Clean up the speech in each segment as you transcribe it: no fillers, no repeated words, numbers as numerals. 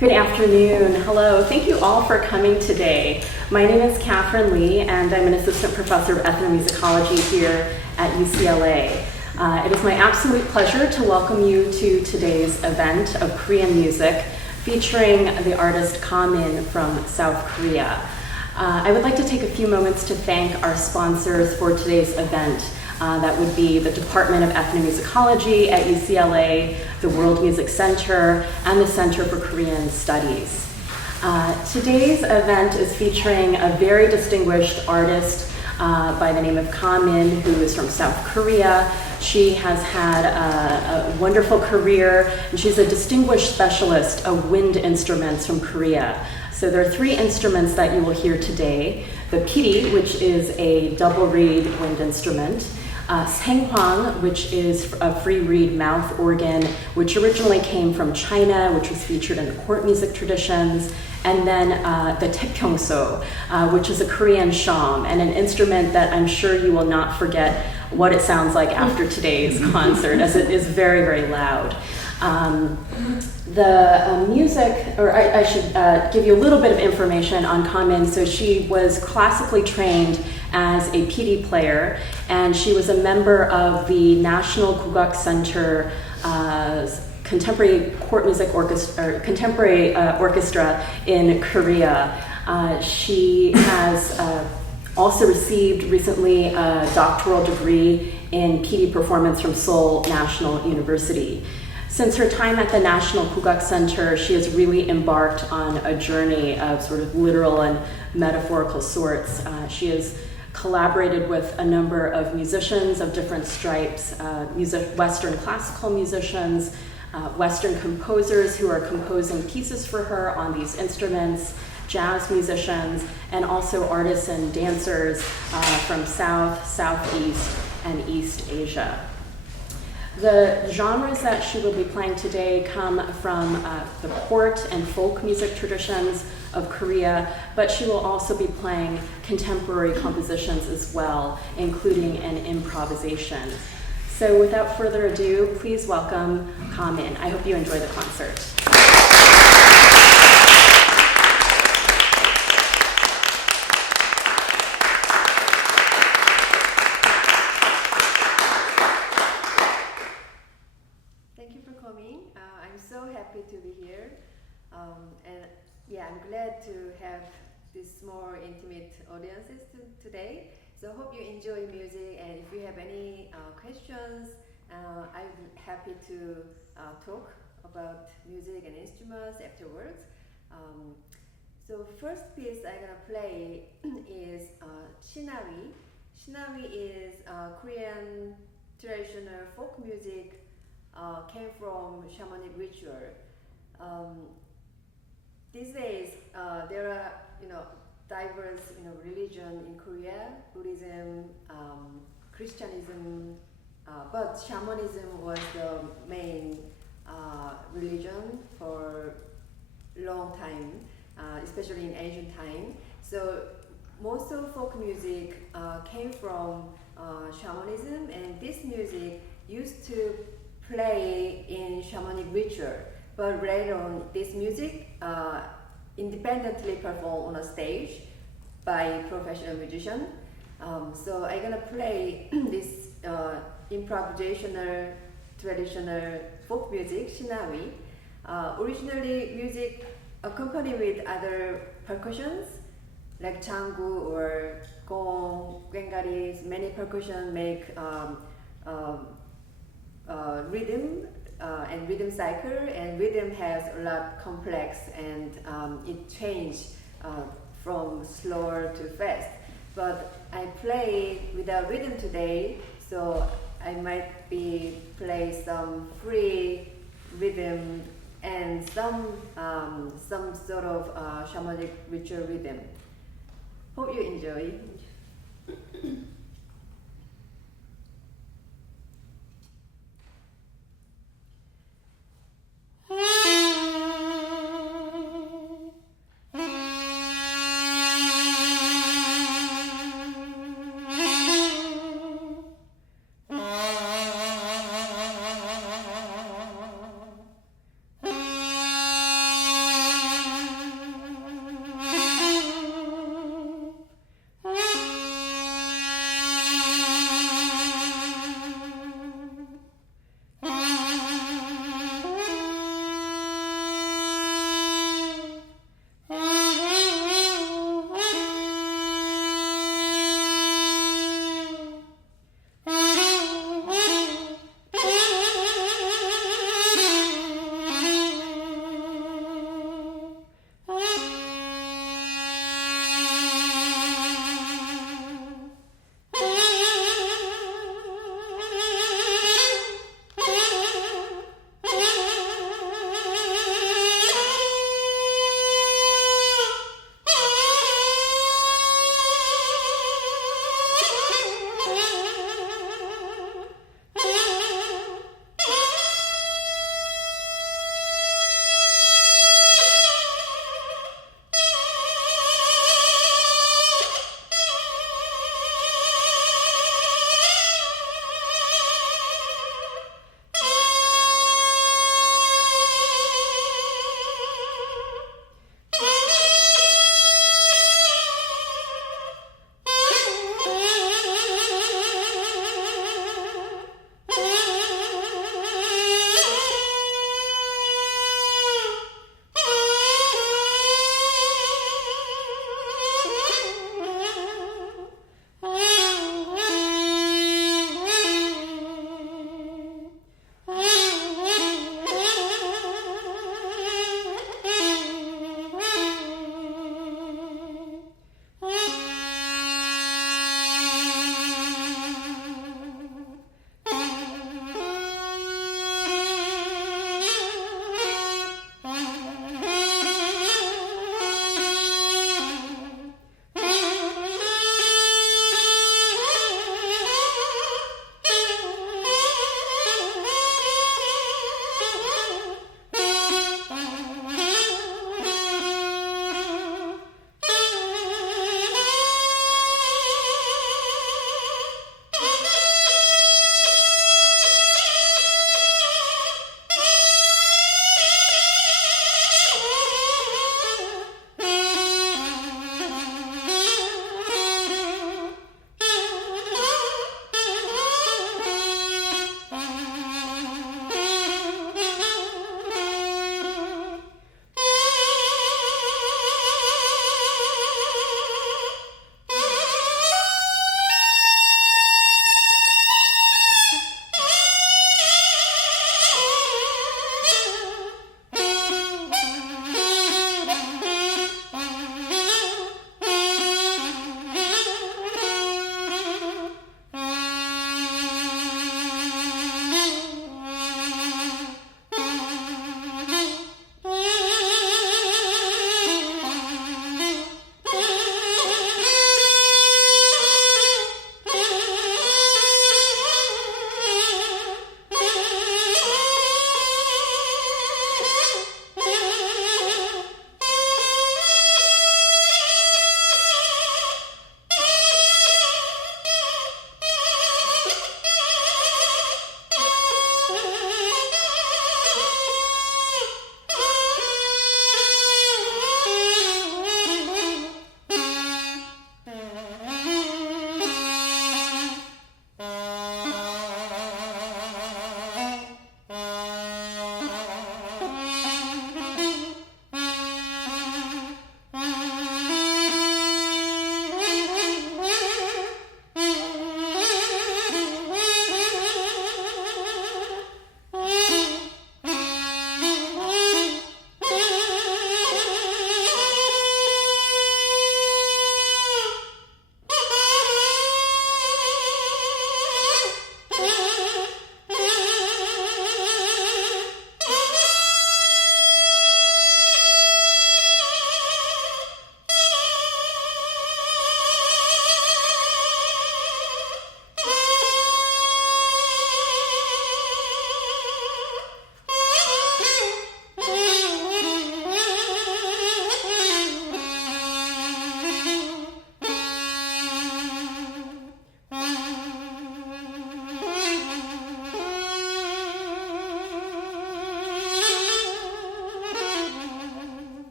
Good afternoon. Hello. Thank you all for coming today. My name is Catherine Lee, and I'm an assistant professor of ethnomusicology here at UCLA. It is my absolute pleasure to welcome you to today's event of Korean music featuring the artist Gamin from South Korea. I would like to take a few moments to thank our sponsors for today's event. That would be the Department of Ethnomusicology at UCLA, the World Music Center, and the Center for Korean Studies. Today's event is featuring a very distinguished artist by the name of Gamin, who is from South Korea. She has had a wonderful career, and she's a distinguished specialist of wind instruments from Korea. So there are three instruments that you will hear today. The piri, which is a double reed wind instrument. Saenghwang, which is a free reed mouth organ, which originally came from China, which was featured in the court music traditions. And then the taepyeongso, which is a Korean shawm, and an instrument that I'm sure you will not forget what it sounds like after today's concert, as it is very, very loud. The music, or I should give you a little bit of information on Gamin. So she was classically trained as a PD player, and she was a member of the National Kugak Center contemporary court music orchestra, or contemporary orchestra in Korea. She has also received recently a doctoral degree in PD performance from Seoul National University. Since her time at the National Kugak Center, she has really embarked on a journey of sort of literal and metaphorical sorts. She has collaborated with a number of musicians of different stripes, Western classical musicians, Western composers who are composing pieces for her on these instruments, jazz musicians, and also artists and dancers from South, Southeast, and East Asia. The genres that she will be playing today come from the court and folk music traditions of Korea, but she will also be playing contemporary compositions as well, including an improvisation. So without further ado, please welcome Gamin. I hope you enjoy the concert. I'm so happy to be here, and I'm glad to have these more intimate audiences today. So hope you enjoy music, and if you have any questions, I'm happy to talk about music and instruments afterwards. So first piece I'm gonna play is Shinari. Shinari is Korean traditional folk music. Came from shamanic ritual. These days, there are diverse religion in Korea, Buddhism, Christianism, but shamanism was the main religion for long time, especially in ancient time. So most of folk music came from shamanism, and this music used to play in shamanic ritual, but later on this music independently performed on a stage by professional musician. So I'm gonna play this improvisational traditional folk music, Shinari. Originally music accompanied with other percussions like changu or gong, gwengaris. Many percussion make rhythm and rhythm cycle, and rhythm has a lot complex, and it changed from slower to fast. But I play without rhythm today, so I might play some free rhythm and some sort of shamanic ritual rhythm. Hope you enjoy.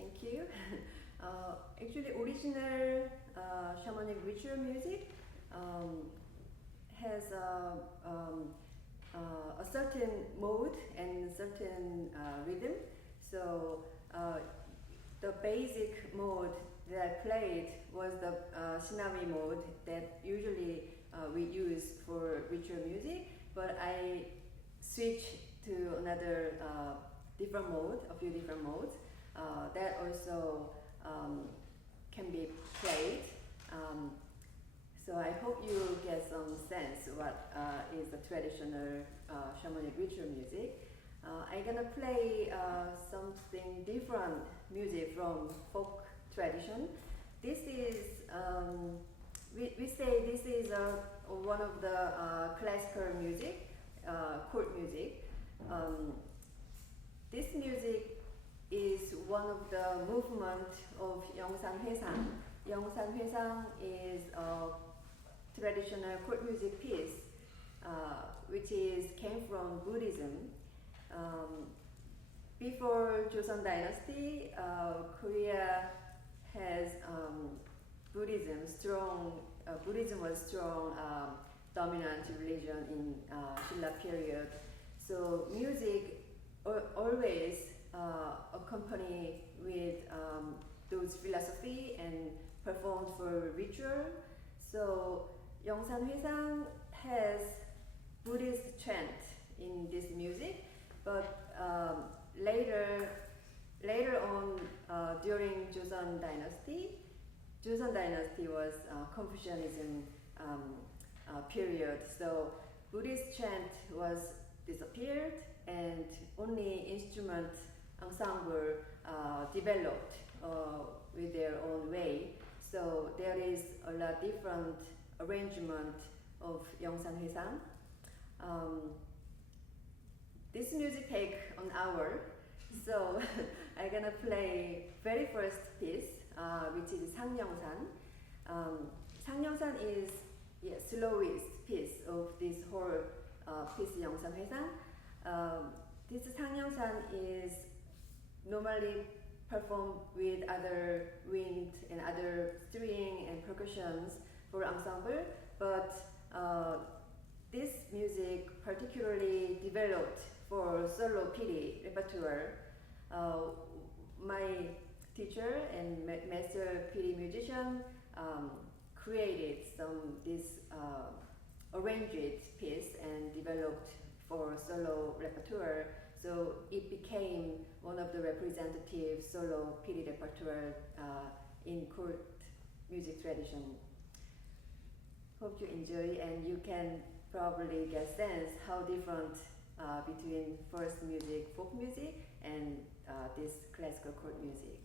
Thank you. Actually, original shamanic ritual music has a certain mode and certain rhythm. So the basic mode that I played was the Shinami mode that usually we use for ritual music, but I switched to another different mode, a few different modes that also can be played. So I hope you get some sense what is the traditional shamanic ritual music. I'm gonna play something different music from folk tradition. This is we say this is one of the classical music, court music. This music is one of the movement of 영산회상. 영산회상 is a traditional court music piece, which came from Buddhism. Before Joseon Dynasty, Korea has Buddhism strong. Buddhism was strong dominant religion in Silla period. So music always accompany with those philosophy and performed for ritual. So 영산회상 has Buddhist chant in this music, but later on during Joseon Dynasty was Confucianism period. So Buddhist chant was disappeared and only instrument ensemble developed with their own way. So there is a lot different arrangement of 영산회상. This music take an hour, so I'm gonna play very first piece, which is 상영산. 상영산 is slowest piece of this whole piece 영산회상. This 상영산 is normally performed with other wind and other string and percussions for ensemble, but this music particularly developed for solo PD repertoire. My teacher and master PD musician created this arranged piece and developed for solo repertoire. So it became one of the representative solo PD repertoire in court music tradition. Hope you enjoy, and you can probably get sense how different between first music, folk music, and this classical court music.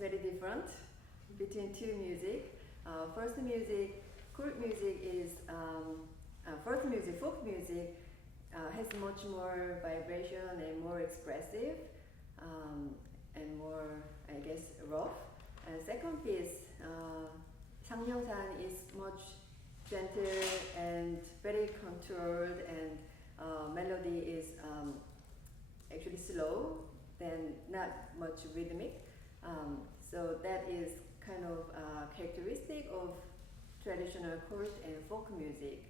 very different between two music. First music, court music is first music, folk music has much more vibration and more expressive and more, I guess, rough. And second piece, 상명산 is much gentle and very controlled, and melody is actually slow, then not much rhythmic. So that is kind of characteristic of traditional court and folk music.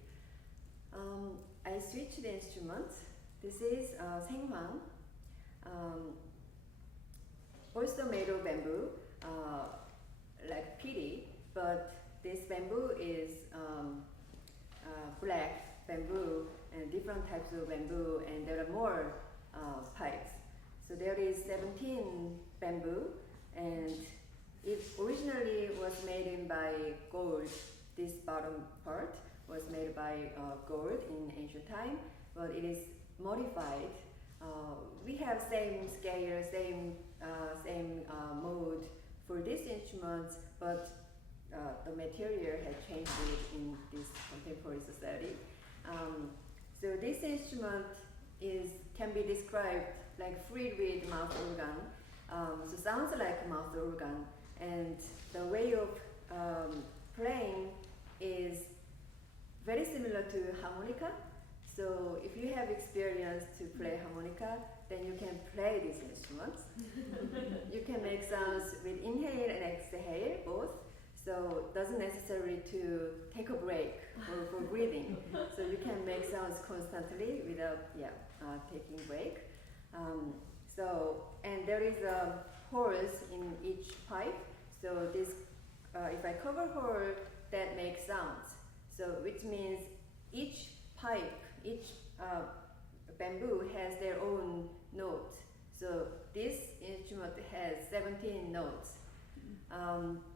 I switched the instruments. This is 생황, also made of bamboo, like piri, but this bamboo is black bamboo and different types of bamboo, and there are more pipes. So there is 17 bamboo, and it originally was made in by gold. This bottom part was made by gold in ancient time, but it is modified. We have same scale, same mode for this instrument, but the material has changed it in this contemporary society. So this instrument can be described like free reed mouth organ. So sounds like mouth organ, and the way of playing is very similar to harmonica. So if you have experience to play harmonica, then you can play these instruments. You can make sounds with inhale and exhale both. So it doesn't necessary to take a break for breathing. So you can make sounds constantly without taking break. And there is a holes in each pipe. So this, if I cover hole, that makes sounds. So which means each pipe, each bamboo has their own note. So this instrument has 17 notes.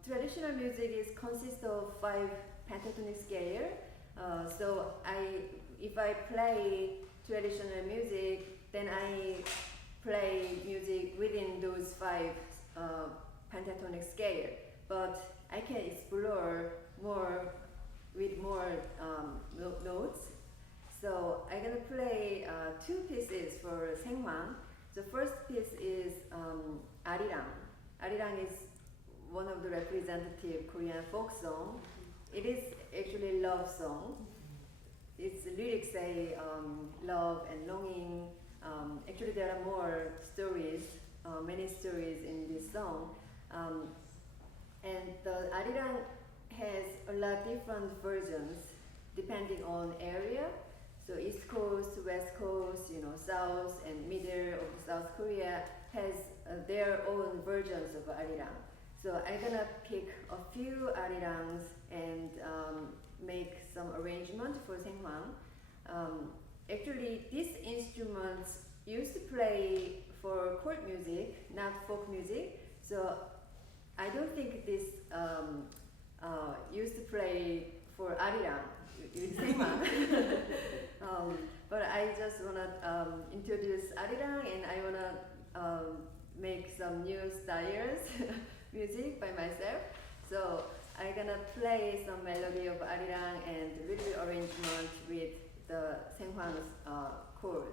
Traditional music consists of 5 pentatonic scale. So if I play traditional music, then I play music within those 5 pentatonic scale. But I can explore more with more notes. So I'm gonna play 2 pieces for 생황. The first piece is 아리랑. 아리랑 is one of the representative Korean folk song. It is actually a love song. Its lyrics say love and longing. Actually, there are more stories, many stories in this song. And the 아리랑 has a lot of different versions depending on area. So East Coast, West Coast, South and middle of South Korea has their own versions of arirang. So I'm gonna pick a few arirangs and make some arrangement for 생황. Actually, these instruments used to play for court music, not folk music. So I don't think this used to play for arirang with 생황. But I just wanna introduce arirang, and I wanna make some new styles music by myself. So I'm gonna play some melody of arirang and a little bit arrangement with the 생황's chord.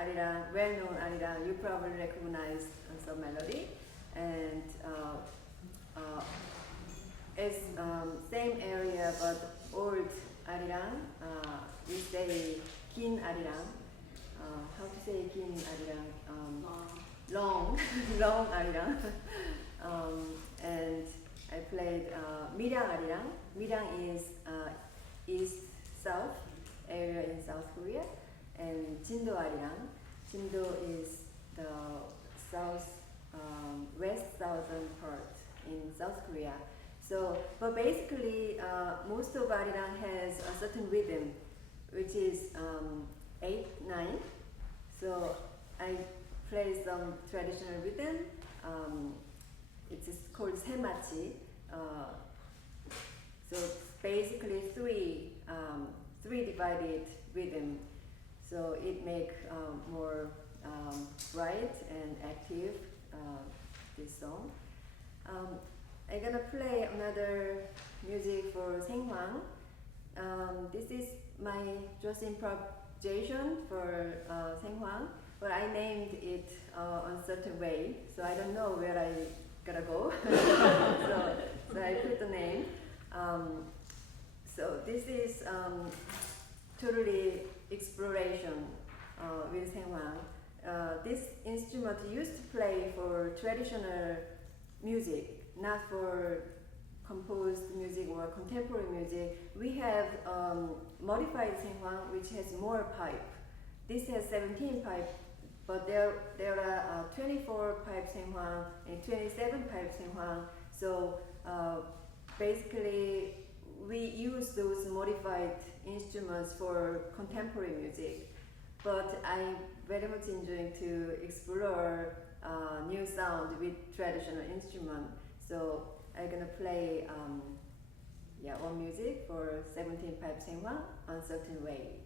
arirang, well-known arirang, you probably recognize some melody. And it's same area but old arirang. We say 긴 arirang. How to say 긴 arirang? Long, long arirang. And I played Mirang arirang. Mirang is east-south area in South Korea, and Jindo arirang. Jindo is the west southern part in South Korea. So, but basically, most of arirang has a certain rhythm, which is 8/9. So I play some traditional rhythm. It is called semachi. So basically three divided rhythm. So it make more bright and active this song. I'm gonna play another music for Saenghwang. This is my just improvisation for Saenghwang, but I named it on a certain way, so I don't know where I gotta go. so I put the name. So this is totally exploration with Saenghwang. This instrument used to play for traditional music, not for composed music or contemporary music. We have modified Saenghwang, which has more pipe. This has 17 pipe, but there are 24 pipe Saenghwang and 27 pipe Saenghwang. So basically, we use those modified instruments for contemporary music. But I'm very much enjoying to explore new sound with traditional instrument. So I'm gonna play one music for 17 pipe Saenghwang on a certain way.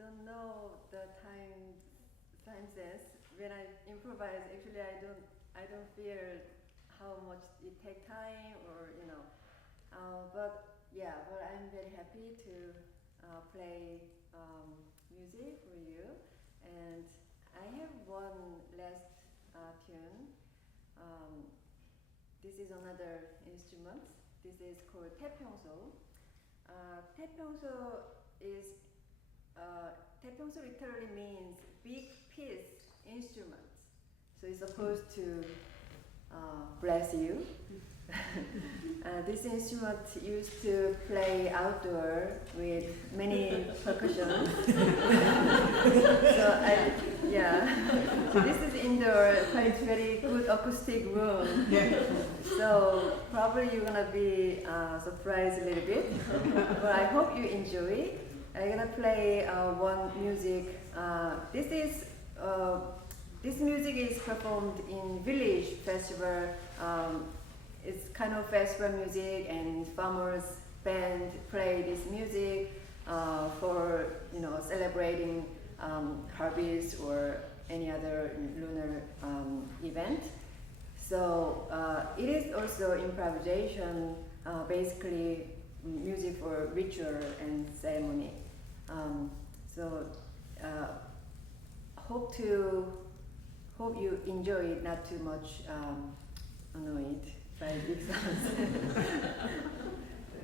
don't know the time sense. When I improvise, actually I don't feel how much it take time or you know. But yeah, but I'm very happy to play music for you, and I have one last tune. Um, this is another instrument. This is called 태평소. 태평소 is 태평소 literally means big piece instrument. So it's supposed to bless you. This instrument used to play outdoor with many percussion. So this is indoor, quite very good acoustic room. So probably you're gonna be surprised a little bit, but I hope you enjoy. I'm gonna play one music. This music is performed in village festival. It's kind of festival music, and farmers band play this music for celebrating harvest or any other lunar event. So it is also improvisation, basically music for ritual and ceremony. So hope you enjoy it, not too much annoyed by big sounds.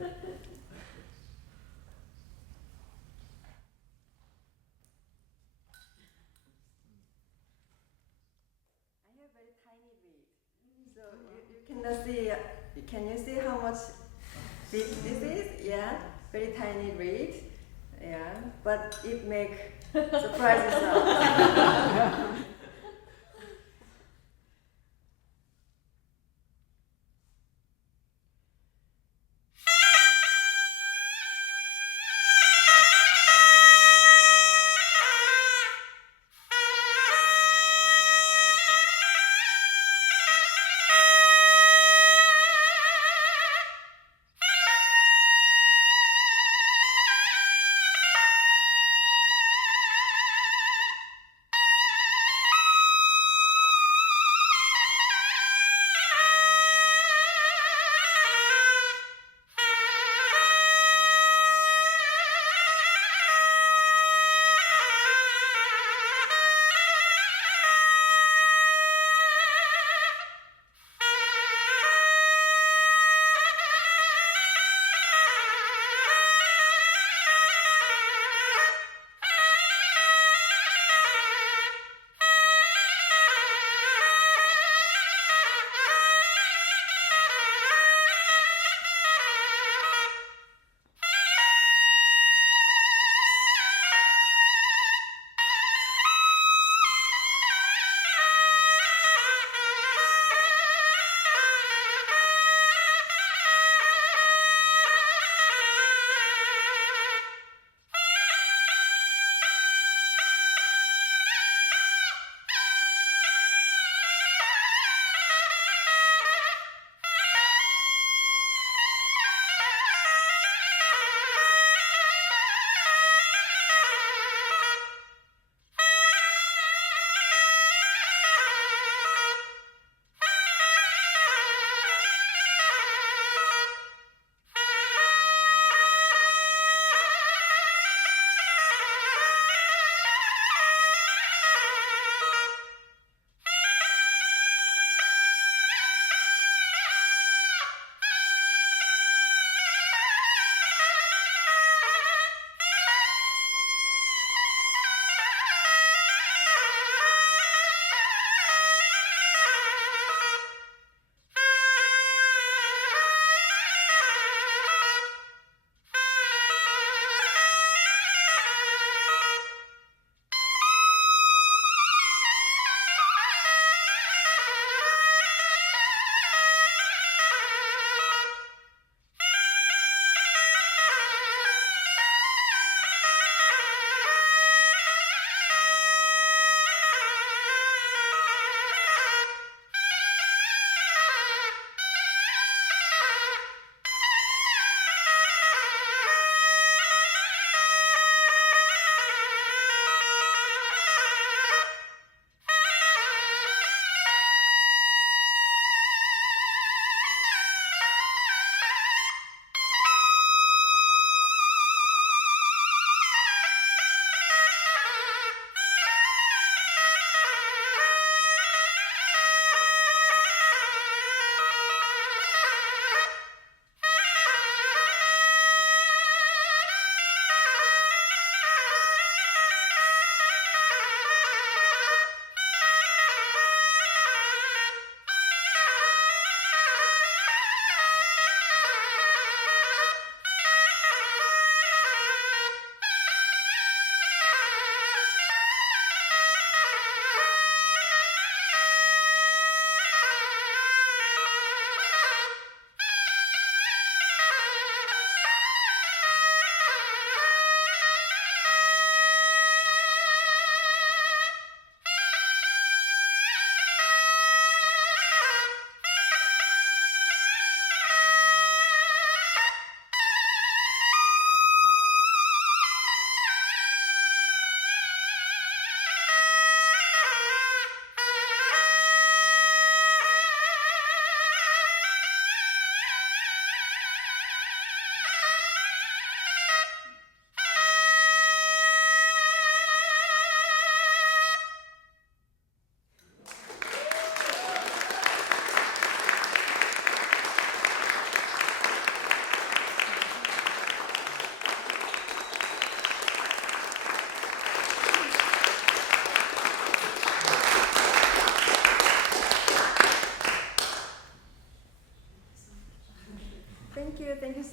I have very tiny reed, so you cannot see. Can you see how much big this is? Yeah, very tiny reed. Yeah, but it make surprises sound.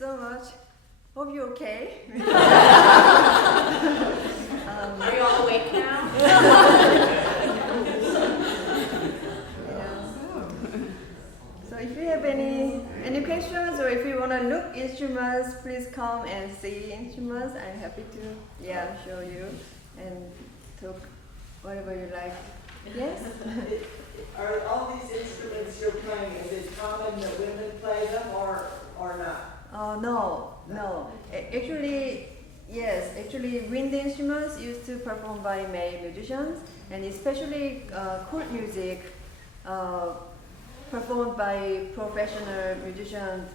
so much. Hope you're okay. Are you all awake now? So if you have any questions or if you want to look instruments, please come and see instruments. I'm happy to show you and talk whatever you like. Yes? Are all these instruments you're playing, is it common that women play them or not? No. Actually, yes. Actually, wind instruments used to perform by male musicians, and especially court music performed by professional musicians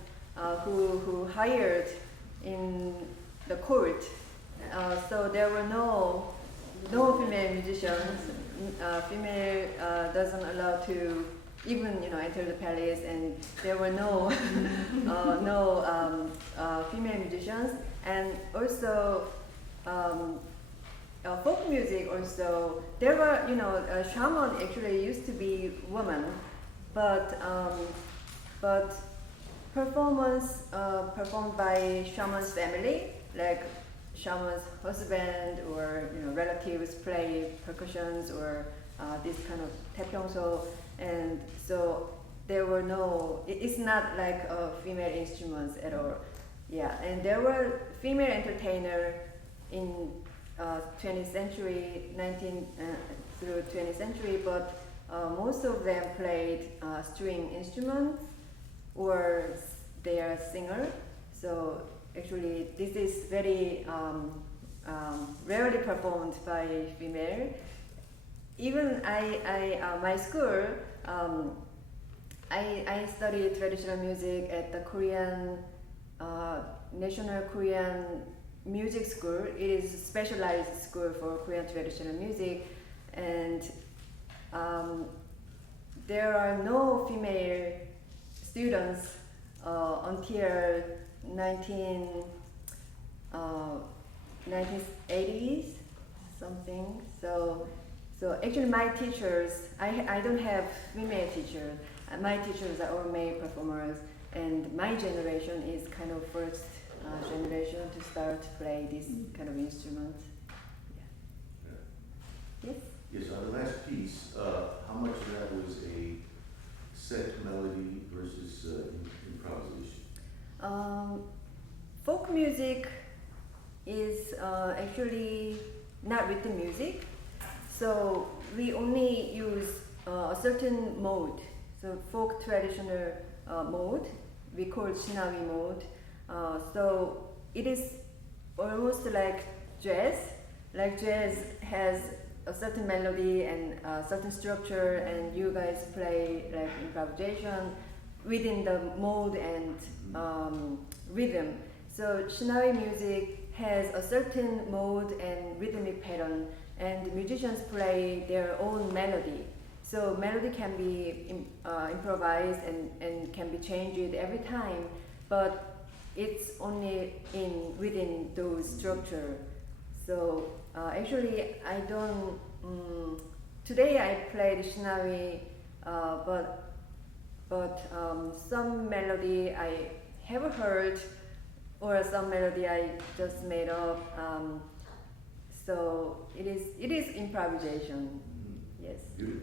who hired in the court. So there were no female musicians. Female doesn't allow to even enter the palace, and there were no female musicians. And also folk music. Also there were shaman actually used to be women, but performance performed by shaman's family, like shaman's husband or relatives play percussions or this kind of taepyeongso, and so there were no. It's not like female instruments at all. Yeah, and there were female entertainers in 20th century, 19th through 20th century, but most of them played string instruments or they are singer. So actually, this is very rarely performed by female. Even my school, I studied traditional music at the Korean National Korean Music School. It is a specialized school for Korean traditional music, and there are no female students until 1980s something. So actually my teachers, I don't have female teachers. My teachers are all male performers, and my generation is kind of first generation to start play this kind of instrument. Yeah. Yes? Yes, on the last piece, how much of that was a set melody versus improvisation? Folk music is actually not written music, so we only use a certain mode. So folk traditional mode, we call it Shinawi mode. So it is almost like jazz. Like jazz has a certain melody and a certain structure, and you guys play like improvisation within the mode and rhythm. So Shinawi music has a certain mode and rhythmic pattern, and the musicians play their own melody. So melody can be improvised and can be changed every time, but it's only within those structure. So actually, I don't. Today I played Shinawi, but some melody I have heard, or some melody I just made up. So it is improvisation. Yes. You